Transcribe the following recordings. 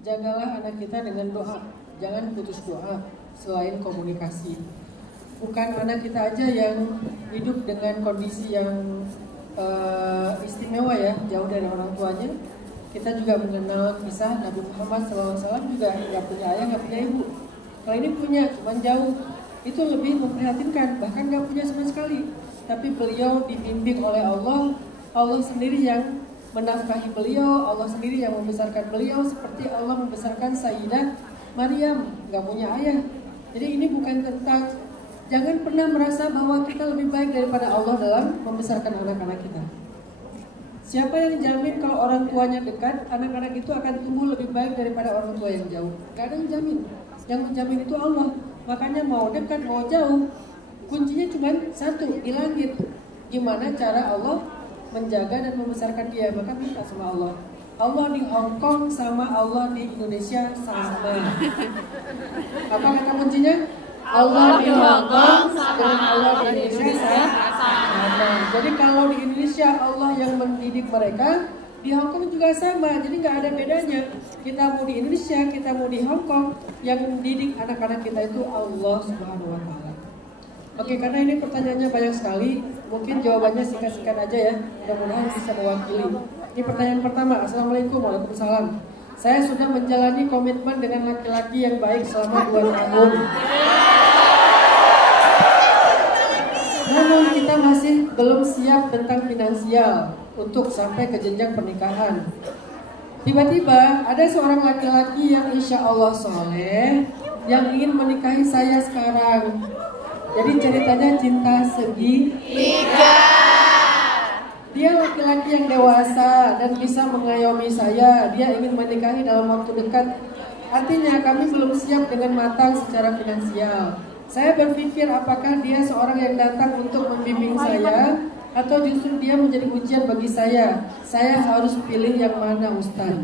Jagalah anak kita dengan doa, jangan putus doa selain komunikasi. Bukan anak kita aja yang hidup dengan kondisi yang istimewa ya, jauh dari orang tuanya. Kita juga mengenal kisah Nabi Muhammad SAW juga nggak punya ayah, nggak punya ibu. Kalau ini punya, cuman jauh. Itu lebih memprihatinkan, bahkan nggak punya sama sekali. Tapi beliau dibimbing oleh Allah, Allah sendiri yang menafkahi beliau, Allah sendiri yang membesarkan beliau, seperti Allah membesarkan Sayyidah Maryam, nggak punya ayah. Jadi ini bukan tentang, jangan pernah merasa bahwa kita lebih baik daripada Allah dalam membesarkan anak-anak kita. Siapa yang jamin kalau orang tuanya dekat, anak-anak itu akan tumbuh lebih baik daripada orang tua yang jauh? Gak ada yang jamin. Yang menjamin itu Allah. Makanya mau dekat, mau jauh, kuncinya cuma satu, di langit. Gimana cara Allah menjaga dan membesarkan dia? Maka minta sama Allah. Allah di Hong Kong sama Allah di Indonesia sama. Apa kata kuncinya? Allah di Hong Kong dengan Allah di Indonesia sama. Jadi kalau di Indonesia Allah yang mendidik mereka, di Hong Kong juga sama. Jadi nggak ada bedanya. Kita mau di Indonesia, kita mau di Hong Kong, yang mendidik anak-anak kita itu Allah Subhanahu Wa Taala. Oke, karena ini pertanyaannya banyak sekali, mungkin jawabannya singkat-singkat aja ya. Mudah-mudahan bisa mewakili. Ini pertanyaan pertama. Assalamualaikum, waalaikumsalam. Saya sudah menjalani komitmen dengan laki-laki yang baik selama 2 tahun. Namun kita masih belum siap tentang finansial untuk sampai ke jenjang pernikahan. Tiba-tiba ada seorang laki-laki yang insya Allah soleh yang ingin menikahi saya sekarang. Jadi ceritanya cinta segitiga. Dia laki-laki yang dewasa dan bisa mengayomi saya. Dia ingin menikahi dalam waktu dekat. Artinya kami belum siap dengan matang secara finansial. Saya berpikir apakah dia seorang yang datang untuk membimbing saya atau justru dia menjadi ujian bagi saya. Saya harus pilih yang mana, Ustaz?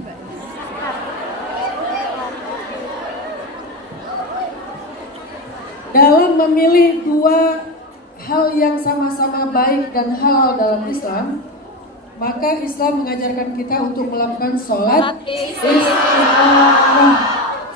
Dalam memilih 2 hal yang sama-sama baik dan halal dalam Islam, maka Islam mengajarkan kita untuk melakukan sholat istikharah.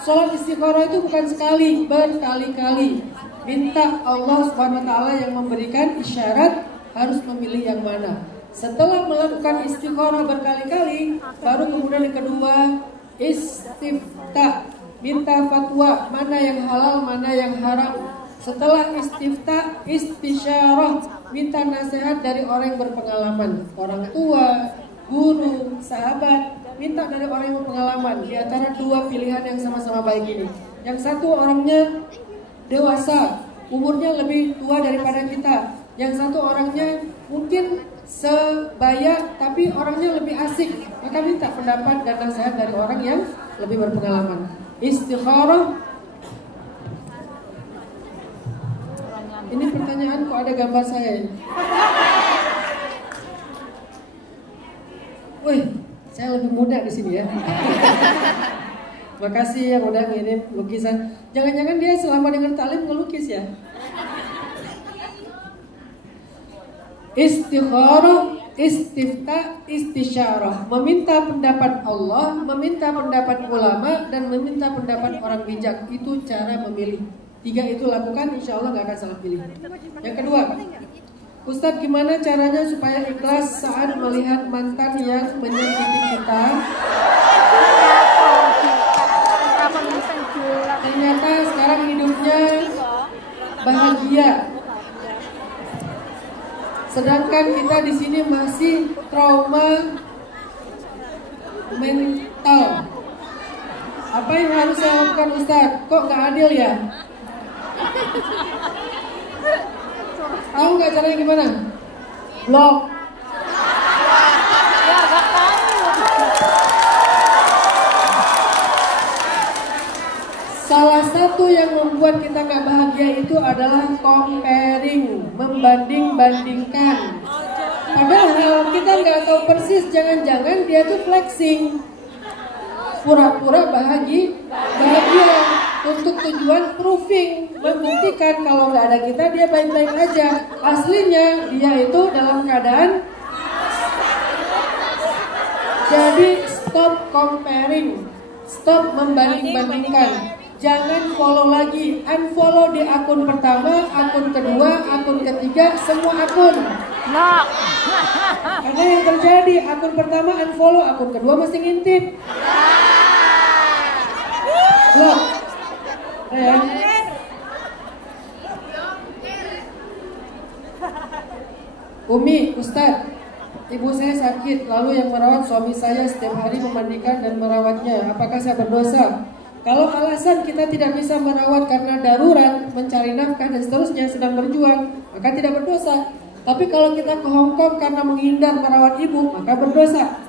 Sholat istikharah itu bukan sekali, berkali-kali. Minta Allah SWT yang memberikan isyarat harus memilih yang mana. Setelah melakukan istikharah berkali-kali, baru kemudian yang kedua istifta, minta fatwa mana yang halal, mana yang haram. Setelah istifta, istisyarah, minta nasihat dari orang yang berpengalaman, orang tua, guru, sahabat. Minta dari orang yang berpengalaman di antara 2 pilihan yang sama-sama baik ini. Yang satu orangnya dewasa, umurnya lebih tua daripada kita. Yang satu orangnya mungkin sebaya tapi orangnya lebih asik. Maka minta pendapat dan nasihat dari orang yang lebih berpengalaman. Istikharah. Ini pertanyaan kok ada gambar saya. Wih, saya lebih muda di sini ya. Makasih yang udah ngirim lukisan. Jangan-jangan dia selama dengar taklim ngelukis ya? Istikharah, istifta, istisyarah. Meminta pendapat Allah, meminta pendapat ulama, dan meminta pendapat orang bijak. Itu cara memilih. 3 itu lakukan, insya Allah gak akan salah pilih. Yang kedua, Ustadz, gimana caranya supaya ikhlas saat melihat mantan yang menyakiti kita? Ternyata sekarang hidupnya bahagia, sedangkan kita di sini masih trauma mental. Apa yang harus saya lakukan, Ustadz? Kok gak adil ya? Tahu nggak caranya gimana? Blok. Salah satu yang membuat kita nggak bahagia itu adalah comparing, membanding-bandingkan. Padahal kita nggak tahu persis, jangan-jangan dia tuh flexing, pura-pura bahagia untuk tujuan proving, membuktikan kalau nggak ada kita dia baik-baik aja. Aslinya dia itu dalam keadaan. Jadi stop comparing, stop membanding-bandingkan. Jangan follow lagi, unfollow di akun pertama, akun kedua, akun ketiga, semua akun. Nah. Karena yang terjadi, akun pertama unfollow, akun kedua masih ngintip. Loh, Umi, Ustadz, ibu saya sakit, lalu yang merawat suami saya setiap hari memandikan dan merawatnya. Apakah saya berdosa? Kalau alasan kita tidak bisa merawat karena darurat, mencari nafkah dan seterusnya, sedang berjuang, maka tidak berdosa. Tapi kalau kita ke Hongkong karena menghindar merawat ibu, maka berdosa.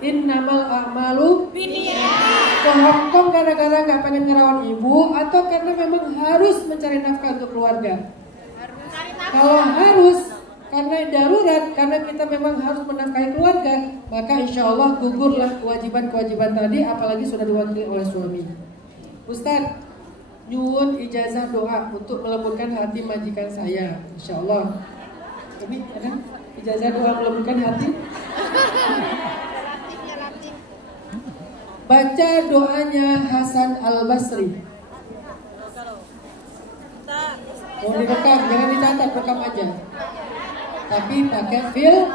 Innamal a'malu binniyat. Ke Hongkong gara-gara nggak pengen ngerawat ibu, atau karena memang harus mencari nafkah untuk keluarga? Kalau harus, karena darurat, karena kita memang harus menafkahi keluarga, maka insya Allah gugurlah kewajiban-kewajiban tadi, apalagi sudah diwakili oleh suami. Ustadz, nyuwun ijazah doa untuk melembutkan hati majikan saya, insya Allah. Ini ada ijazah doa melembutkan hati. Baca doanya Hasan Al-Basri. Mau direkam, jangan dicatat, rekam aja. Tapi pakai filter.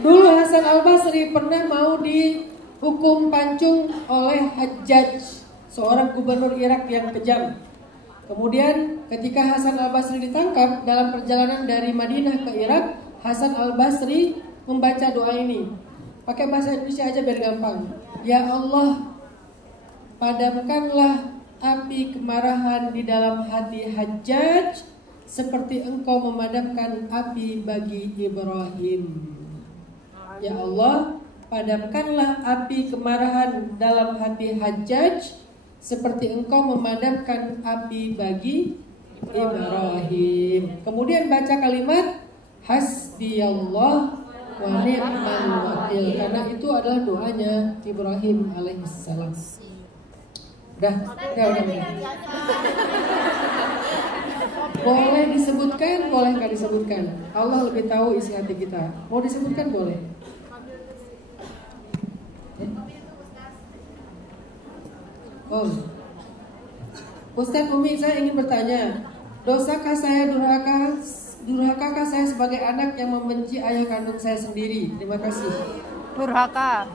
Dulu Hasan Al-Basri pernah mau dihukum pancung oleh Hajjaj, seorang gubernur Irak yang kejam. Kemudian ketika Hasan Al-Basri ditangkap dalam perjalanan dari Madinah ke Irak, Hasan Al-Basri membaca doa ini. Pakai bahasa Indonesia aja biar gampang. Ya Allah, padamkanlah api kemarahan di dalam hati Hajjaj seperti Engkau memadamkan api bagi Ibrahim. Ya Allah, padamkanlah api kemarahan dalam hati Hajjaj seperti Engkau memadamkan api bagi Ibrahim. Kemudian baca kalimat Hasbiyallah wa ni'mal wakil, karena itu adalah doanya Ibrahim alaihissalam. Udah. Boleh disebutkan, boleh nggak disebutkan. Allah lebih tahu isi hati kita. Mau disebutkan boleh. Oh, Ustadz Umi, saya ingin bertanya, dosakah saya durhakakah saya sebagai anak yang membenci ayah kandung saya sendiri? Terima kasih. Durhaka.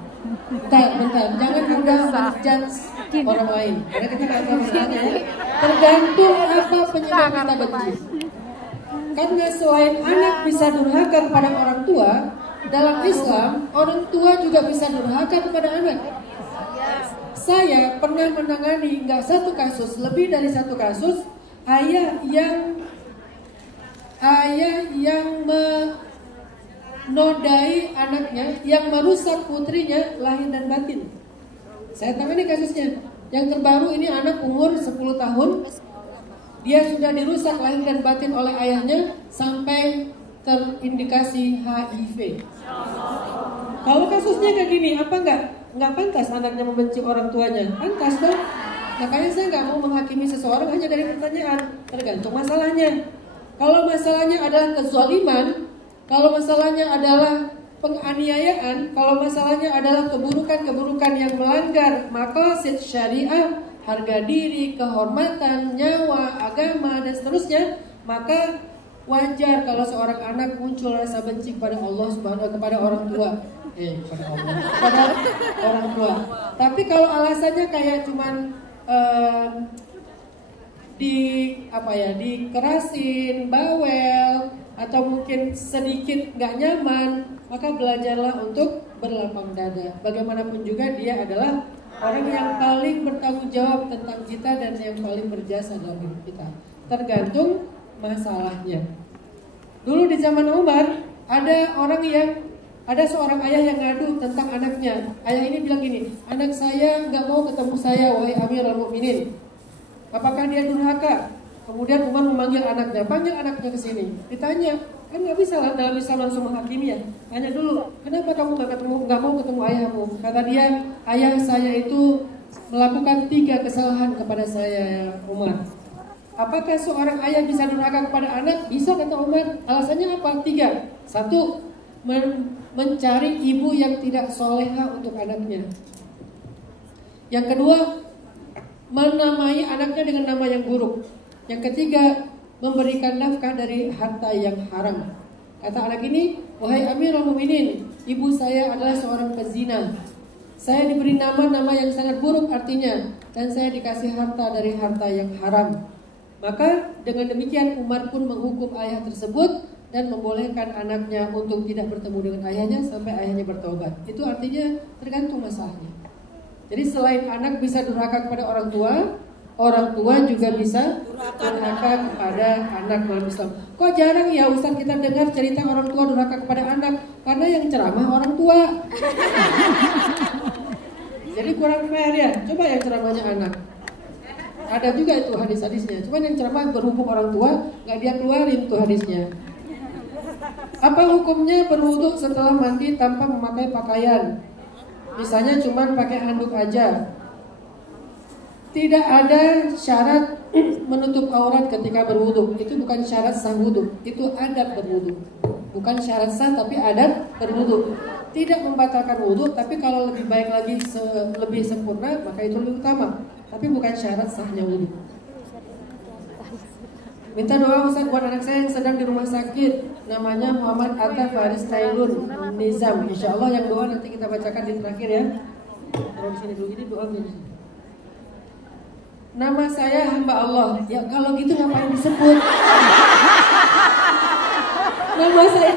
Bentar, jangan Anda menjudge orang lain, karena kita nggak tahu bertanya ya. Tergantung apa penyebab kita benci. Karena selain anak bisa durhaka kepada orang tua, dalam Islam orang tua juga bisa durhaka kepada anak. Saya pernah menangani nggak satu kasus, lebih dari satu kasus, ayah yang menodai anaknya, yang merusak putrinya lahir dan batin. Saya tangani kasusnya. Yang terbaru ini anak umur 10 tahun, dia sudah dirusak lahir dan batin oleh ayahnya sampai terindikasi HIV. Kalau kasusnya kayak gini, apa nggak pantas anaknya membenci orang tuanya? Pantas dong. Makanya saya nggak mau menghakimi seseorang hanya dari pertanyaan. Tergantung masalahnya. Kalau masalahnya adalah kezaliman, kalau masalahnya adalah penganiayaan, kalau masalahnya adalah keburukan-keburukan yang melanggar maqasid syariah, harga diri, kehormatan, nyawa, agama, dan seterusnya, maka wajar kalau seorang anak muncul rasa benci kepada Allah Subhanahu, kepada orang tua. Kepada orang tua. Tapi kalau alasannya kayak cuman dikerasin, bawel, atau mungkin sedikit nggak nyaman, maka belajarlah untuk berlapang dada. Bagaimanapun juga dia adalah orang yang paling bertanggung jawab tentang kita dan yang paling berjasa dalam hidup kita. Tergantung masalahnya. Dulu di zaman Umar ada seorang ayah yang ngadu tentang anaknya. Ayah ini bilang gini, anak saya nggak mau ketemu saya, wahai Amirul Mukminin. Apakah dia durhaka? Kemudian Umar memanggil anaknya, panggil anaknya ke sini. Ditanya, kan nggak bisa lah dalam Islam langsung menghakimi ya. Tanya dulu, kenapa kamu nggak mau ketemu ayahmu? Kata dia, ayah saya itu melakukan 3 kesalahan kepada saya, Umar. Apakah seorang ayah bisa durhaka kepada anak? Bisa, kata Umar. Alasannya apa? 3. 1, mencari ibu yang tidak soleha untuk anaknya. Yang kedua, menamai anaknya dengan nama yang buruk. Yang ketiga, memberikan nafkah dari harta yang haram. Kata anak ini, wahai Amirul Mukminin, ibu saya adalah seorang pezina. Saya diberi nama-nama yang sangat buruk artinya, dan saya dikasih harta dari harta yang haram. Maka dengan demikian Umar pun menghukum ayah tersebut dan membolehkan anaknya untuk tidak bertemu dengan ayahnya sampai ayahnya bertobat. Itu artinya tergantung masalahnya. Jadi selain anak bisa durhaka kepada orang tua juga bisa durhaka kepada anak dalam Islam. Kok jarang ya Ustaz kita dengar cerita orang tua durhaka kepada anak? Karena yang ceramah orang tua. Jadi kurang fair ya. Coba yang ceramahnya anak. Ada juga itu hadis-hadisnya. Cuma yang ceramah berhubung orang tua, nggak dia keluarin tuh hadisnya. Apa hukumnya berwudu setelah mandi tanpa memakai pakaian? Misalnya cuma pakai handuk aja. Tidak ada syarat menutup aurat ketika berwudu. Itu bukan syarat sah wudu. Itu adab berwudu. Bukan syarat sah tapi adab berwudu. Tidak membatalkan wudu, tapi kalau lebih baik lagi lebih sempurna maka itu lebih utama. Tapi bukan syarat sahnya wudu. Minta doa Ustaz buat anak saya yang sedang di rumah sakit. Namanya Muhammad Atta Faris Nailun Nizam. Insya Allah yang doa nanti kita bacakan di terakhir ya. Kalau di sini dulu ini doa di sini. Nama saya hamba Allah. Ya kalau gitu ngapain disebut? Nama saya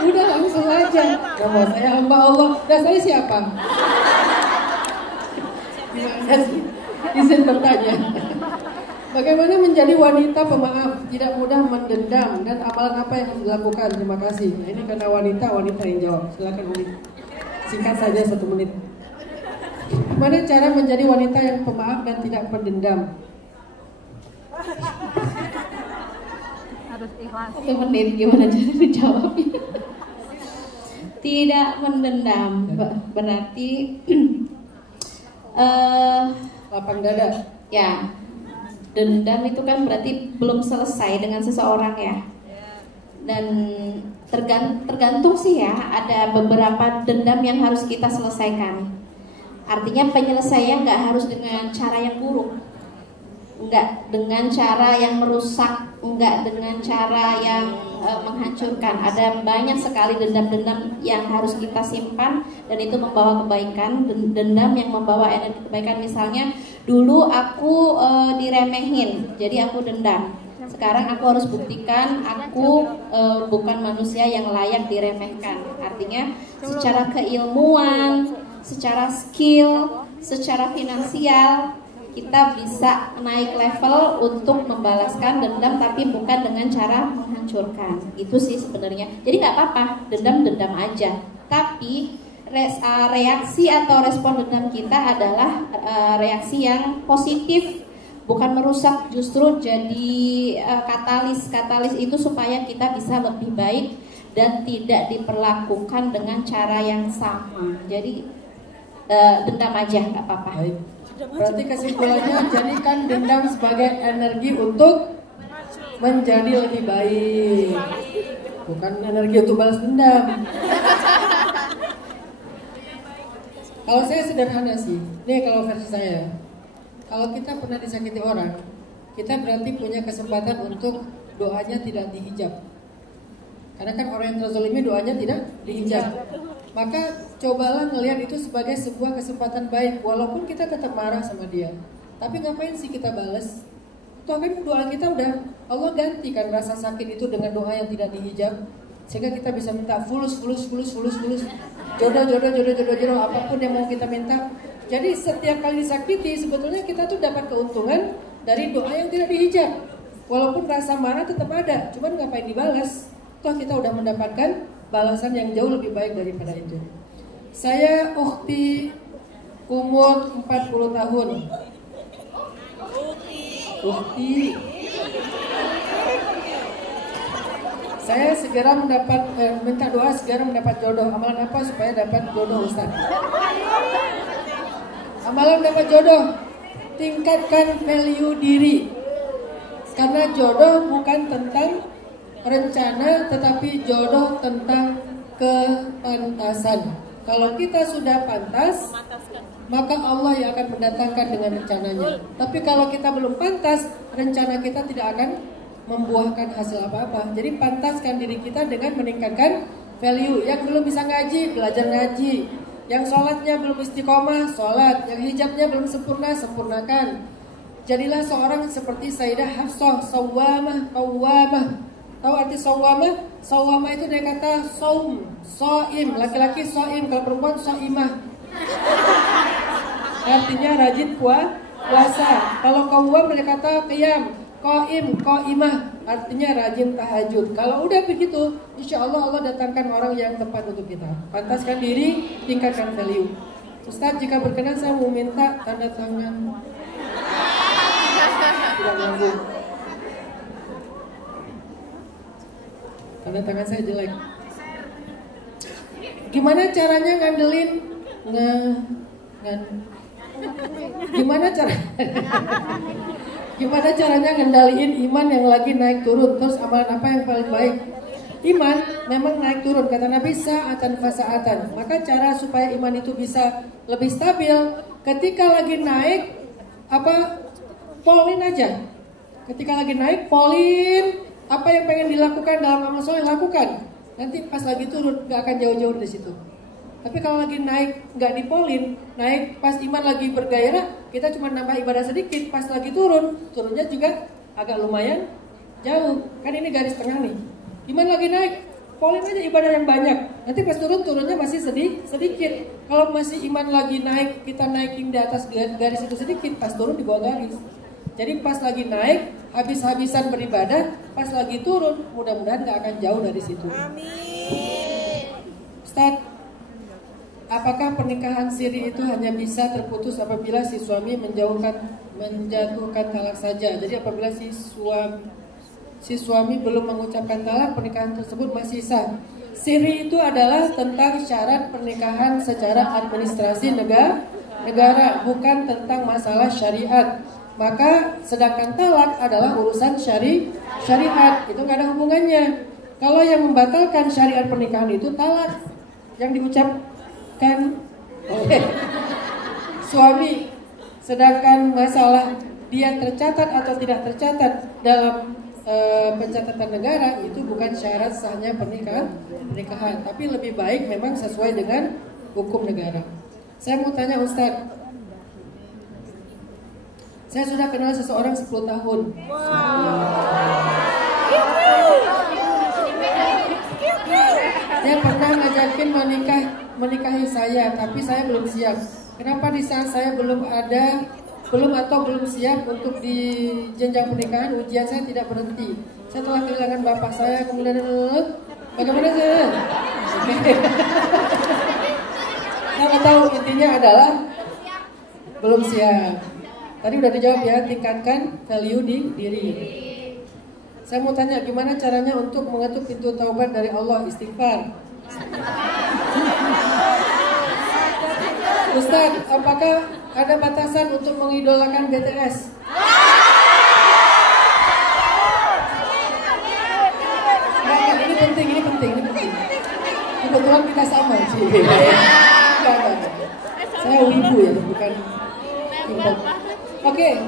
udah langsung aja. Nama saya hamba Allah. Nah saya siapa? Izin bertanya. Bagaimana menjadi wanita pemaaf, tidak mudah mendendam, dan amalan apa yang harus dilakukan? Terima kasih. Nah, ini karena wanita yang jawab. Silakan Umi. Singkat saja 1 menit. Bagaimana cara menjadi wanita yang pemaaf dan tidak pendendam? Harus ikhlas. 1 menit gimana cara menjawabnya? Tidak mendendam berarti Lapang dada. ya, dendam itu kan berarti belum selesai dengan seseorang ya. Dan tergantung sih ya, ada beberapa dendam yang harus kita selesaikan. Artinya penyelesaian nggak harus dengan cara yang buruk, nggak dengan cara yang merusak, nggak dengan cara yang menghancurkan. Ada banyak sekali dendam-dendam yang harus kita simpan dan itu membawa kebaikan. Dendam yang membawa energi kebaikan, misalnya dulu aku diremehin, jadi aku dendam. Sekarang aku harus buktikan aku bukan manusia yang layak diremehkan. Artinya secara keilmuan, secara skill, secara finansial kita bisa naik level untuk membalaskan dendam, tapi bukan dengan cara menghancurkan. Itu sih sebenarnya. Jadi nggak apa-apa, dendam aja. Tapi reaksi atau respon dendam kita adalah reaksi yang positif, bukan merusak, justru jadi katalis. Katalis itu supaya kita bisa lebih baik dan tidak diperlakukan dengan cara yang sama. Jadi dendam aja, nggak apa-apa. Berarti kesimpulannya, jadikan dendam sebagai energi untuk menjadi lebih baik, bukan energi untuk balas dendam. Kalau saya sederhana sih, nih kalau versi saya, kalau kita pernah disakiti orang, kita berarti punya kesempatan untuk doanya tidak dihijab. Karena kan orang yang terzalimi doanya tidak dihijab. Maka cobalah ngelihat itu sebagai sebuah kesempatan baik, walaupun kita tetap marah sama dia. Tapi ngapain sih kita balas? Toh kan doa kita udah Allah gantikan rasa sakit itu dengan doa yang tidak dihijab, sehingga kita bisa minta fulus, jodoh, apapun yang mau kita minta. Jadi setiap kali disakiti sebetulnya kita tuh dapat keuntungan dari doa yang tidak dihijab. Walaupun rasa marah tetap ada, cuman ngapain dibalas? Toh kita udah mendapatkan balasan yang jauh lebih baik daripada itu. Saya ukhti umur 40 tahun. Ukhti. Saya segera minta doa segera mendapat jodoh. Amalan apa supaya dapat jodoh, Ustaz? Amalan dapat jodoh, tingkatkan value diri. Karena jodoh bukan tentang rencana, tetapi jodoh tentang kepantasan. Kalau kita sudah pantas, maka Allah yang akan mendatangkan dengan rencananya. Tapi kalau kita belum pantas, rencana kita tidak akan membuahkan hasil apa-apa. Jadi pantaskan diri kita dengan meningkatkan value. Yang belum bisa ngaji, belajar ngaji. Yang sholatnya belum istiqomah, sholat. Yang hijabnya belum sempurna, sempurnakan. Jadilah seorang seperti Sayyidah Hafsah, sawwamah, qawwamah. Tahu arti sawwamah? Sawwamah itu dari kata saum, soim. Laki-laki soim, kalau perempuan soimah. Artinya rajin puasa. Kalau qawwam dari kata qiyam, qaim, qaimah. Artinya rajin tahajud. Kalau udah begitu, insya Allah Allah datangkan orang yang tepat untuk kita. Pantaskan diri, tingkatkan value. Ustaz, jika berkenan saya mau minta tanda tangan. Tidak nyambung. Tanda tangan saya jelek. Gimana caranya ngandelin Gimana caranya ngendaliin iman yang lagi naik turun? Terus amalan apa yang paling baik? Iman memang naik turun, kata Nabi, sa'atan fasa'atan. Maka cara supaya iman itu bisa lebih stabil, ketika lagi naik, polin aja. Ketika lagi naik, polin apa yang pengen dilakukan dalam amal soleh, lakukan. Nanti pas lagi turun, gak akan jauh-jauh dari situ. Tapi kalau lagi naik, gak dipolin, naik pas iman lagi bergairah, kita cuma nambah ibadah sedikit. Pas lagi turunnya juga agak lumayan jauh. Kan ini garis tengah nih. Iman lagi naik, polin aja ibadah yang banyak. Nanti pas turunnya masih sedikit. Kalau masih iman lagi naik, kita naikin di atas garis itu sedikit, pas turun di bawah garis. Jadi pas lagi naik, habis-habisan beribadah, pas lagi turun, mudah-mudahan gak akan jauh dari situ. Amin. Ustaz, apakah pernikahan siri itu hanya bisa terputus apabila si suami menjatuhkan talak saja? Jadi apabila si suami belum mengucapkan talak, pernikahan tersebut masih sah. Siri itu adalah tentang syarat pernikahan secara administrasi negara, bukan tentang masalah syariat. Maka sedangkan talak adalah urusan syariat, itu nggak ada hubungannya. Kalau yang membatalkan syariat pernikahan itu talak yang diucapkan oleh suami. Sedangkan masalah dia tercatat atau tidak tercatat dalam pencatatan negara itu bukan syarat sahnya pernikahan, tapi lebih baik memang sesuai dengan hukum negara. Saya mau tanya Ustadz, saya sudah kenal seseorang 10 tahun. Dia pernah ngajakin menikahi saya, tapi saya belum siap. Kenapa di saat saya belum siap untuk di jenjang pernikahan, ujian saya tidak berhenti. Saya telah kehilangan bapak saya, kemudian bagaimana saya? Saya nggak tahu, intinya adalah belum siap. Tadi udah dijawab ya, tingkatkan value di diri. Saya mau tanya, gimana caranya untuk mengetuk pintu taubat dari Allah, istighfar? Ustaz, apakah ada batasan untuk mengidolakan BTS? Nah, ini penting. Kebetulan kita sama sih. Saya wibu ya, bukan impor. Oke,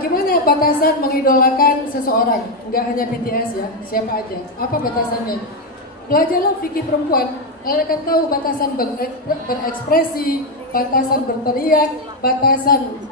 gimana batasan mengidolakan seseorang? Enggak hanya BTS ya, siapa aja. Apa batasannya? Belajarlah fikih perempuan. Kalian akan tahu batasan berekspresi, batasan berteriak, batasan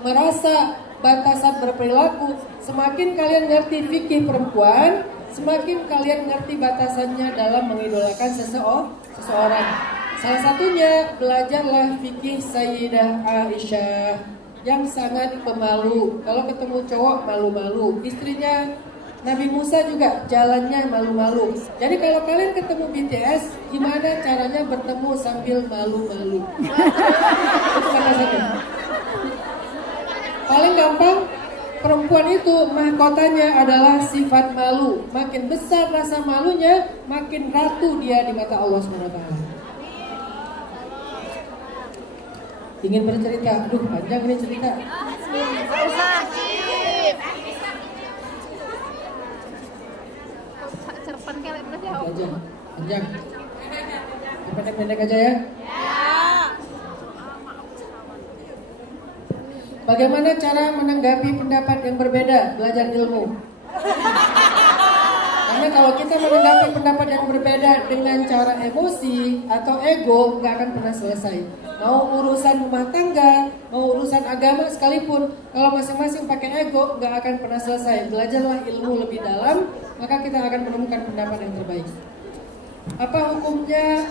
merasa, batasan berperilaku. Semakin kalian ngerti fikih perempuan, semakin kalian ngerti batasannya dalam mengidolakan seseorang. Salah satunya, belajarlah fikih Sayyidah Aisyah yang sangat pemalu. Kalau ketemu cowok malu-malu. Istrinya Nabi Musa juga jalannya malu-malu. Jadi kalau kalian ketemu BTS, gimana caranya bertemu sambil malu-malu? Itu batasannya. Paling gampang, perempuan itu mahkotanya adalah sifat malu. Makin besar rasa malunya, makin ratu dia di mata Allah SWT. Ingin bercerita, aduh panjang ini cerita. aja. Panjang. Pendek-pendek aja ya. Bagaimana cara menanggapi pendapat yang berbeda? Belajar ilmu. Karena kalau kita menanggapi pendapat yang berbeda dengan cara emosi atau ego, nggak akan pernah selesai. Mau urusan rumah tangga, mau urusan agama sekalipun, kalau masing-masing pakai ego, nggak akan pernah selesai. Belajarlah ilmu lebih dalam, maka kita akan menemukan pendapat yang terbaik. Apa hukumnya?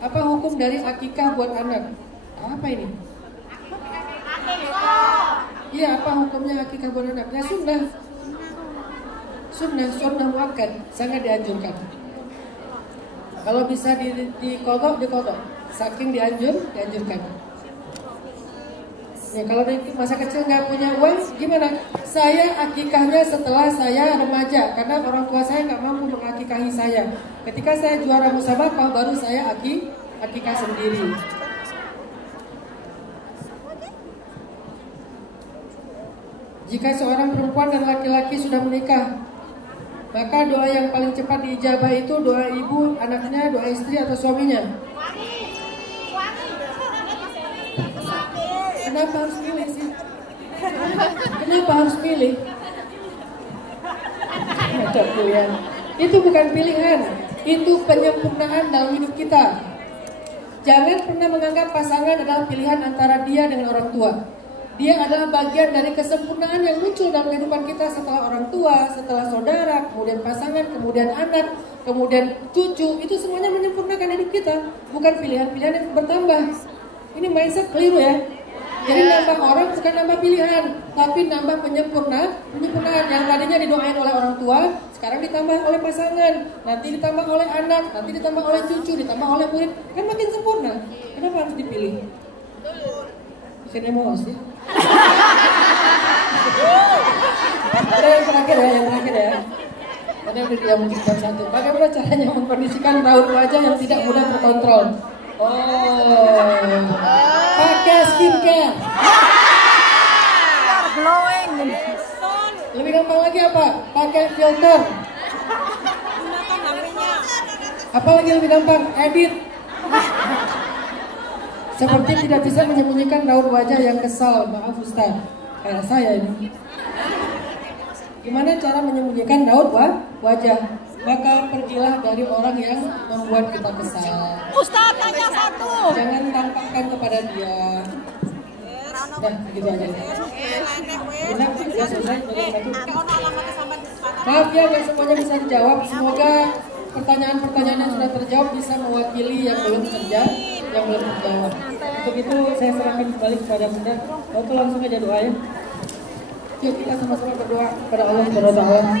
Apa hukum dari akikah buat anak? Apa ini? Iya, apa hukumnya akikah buat anak? Ya sunnah muakkad, sangat dianjurkan. Kalau bisa dikodok, saking dianjurkan. Ya, kalau di masa kecil nggak punya uang, gimana? Saya akikahnya setelah saya remaja, karena orang tua saya nggak mampu mengakikahi saya. Ketika saya juara musabaqah, baru saya akikah sendiri. Jika seorang perempuan dan laki-laki sudah menikah, maka doa yang paling cepat diijabah itu doa ibu, anaknya, doa istri atau suaminya. Kenapa harus milih sih? Kenapa harus milih? Ada pilihan. Itu bukan pilihan, itu penyempurnaan dalam hidup kita. Jangan pernah menganggap pasangan adalah pilihan antara dia dengan orang tua. Dia adalah bagian dari kesempurnaan yang muncul dalam kehidupan kita setelah orang tua, setelah saudara, kemudian pasangan, kemudian anak, kemudian cucu. Itu semuanya menyempurnakan hidup kita, bukan pilihan-pilihan yang bertambah. Ini mindset keliru ya. Jadi nambah orang bukan nambah pilihan, tapi nambah penyempurnaan. Yang tadinya didoain oleh orang tua, sekarang ditambah oleh pasangan, nanti ditambah oleh anak, nanti ditambah oleh cucu, ditambah oleh murid. Kan makin sempurna. Kenapa harus dipilih? Bikin emosi. Ada yang terakhir ya. Ada yang tidak mungkin jam 1. Bagaimana caranya mengkondisikan raut wajah yang tidak mudah terkontrol? Pakai skincare. Glowing. Lebih gampang lagi apa? Pakai filter. Apalagi lebih gampang? Edit. Seperti tidak bisa menyembunyikan raut wajah yang kesal. Maaf Ustaz, kayak saya ini. Gimana cara menyembunyikan raut wajah? Maka pergilah dari orang yang membuat kita kesal. Ustaz tanya satu. Jangan tampakkan kepada dia. Nah, begitu aja. Benar, sudah selesai. Maaf ya, nggak semuanya bisa dijawab. Semoga pertanyaan-pertanyaan yang sudah terjawab bisa mewakili yang belum terjawab. Untuk itu saya serahkan kembali kepada Bunda. Lalu langsung aja doa ya. Yuk kita sama-sama berdoa kepada Allah Subhanahu wa Ta'ala.